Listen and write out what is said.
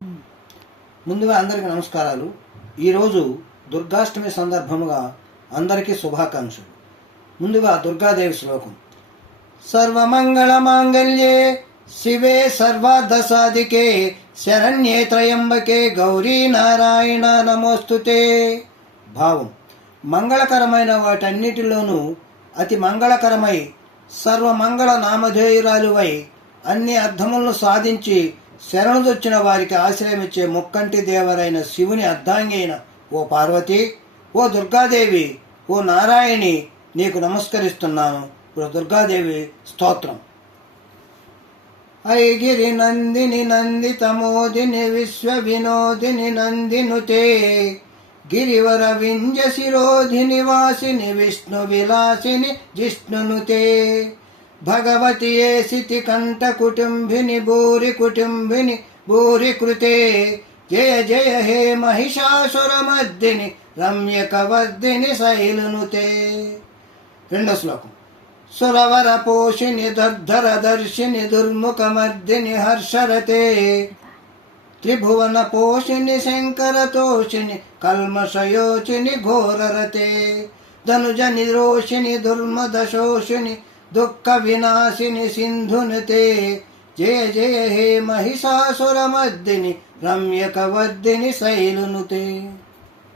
ముందుగా అందరికీ నమస్కారాలు. ఈరోజు దుర్గాష్టమి సందర్భముగా అందరికీ శుభాకాంక్షలు. ముందుగా దుర్గాదేవి శ్లోకం. సర్వమంగళ మాంగళ్యే శివే సర్వార్థ సాధికే శరణ్యే త్రయంబకే గౌరీ నారాయణ నమోస్తుతే. భావం: మంగళకరమైన వాటన్నిటిలోనూ అతి మంగళకరమై సర్వమంగళ నామధేయురాలువై అన్ని అర్థములను సాధించి శరణుదొచ్చిన వారికి ఆశ్రయమిచ్చే ముక్కంటి దేవరైన శివుని అర్ధాంగి అయిన ఓ పార్వతి, ఓ దుర్గాదేవి, ఓ నారాయణి, నీకు నమస్కరిస్తున్నాను. దుర్గాదేవి స్తోత్రం. ఐగిరి నందిని నందితమోదిని విశ్వ వినోదిని నందినుతే గిరివర వింజ శిరోధిని వాసిని విష్ణు విలాసిని జిష్ణునుతే భగవతి ఏ సితి కంఠ కుటుంబిని భూరి కుటుంబిని భూరి కృతే జయ జయ హే మహిషాసురమర్దిని రమ్యకవర్దిని శైలునుతే. రెండో శ్లోకం. సురవర పోషిని దర్ధర దర్శిని దుర్ముఖమర్దిని హర్షరతే త్రిభువన పోషిని శంకర తోషిని కల్మషయోచిని ఘోరరతే ధనుజ నిరోషిని దుర్మద శోషిని దుఃఖ వినాశిని సింధునుతే జయ జయ హే మహిషాసురమర్దిని రమ్యకవర్దిని శైలునుతే.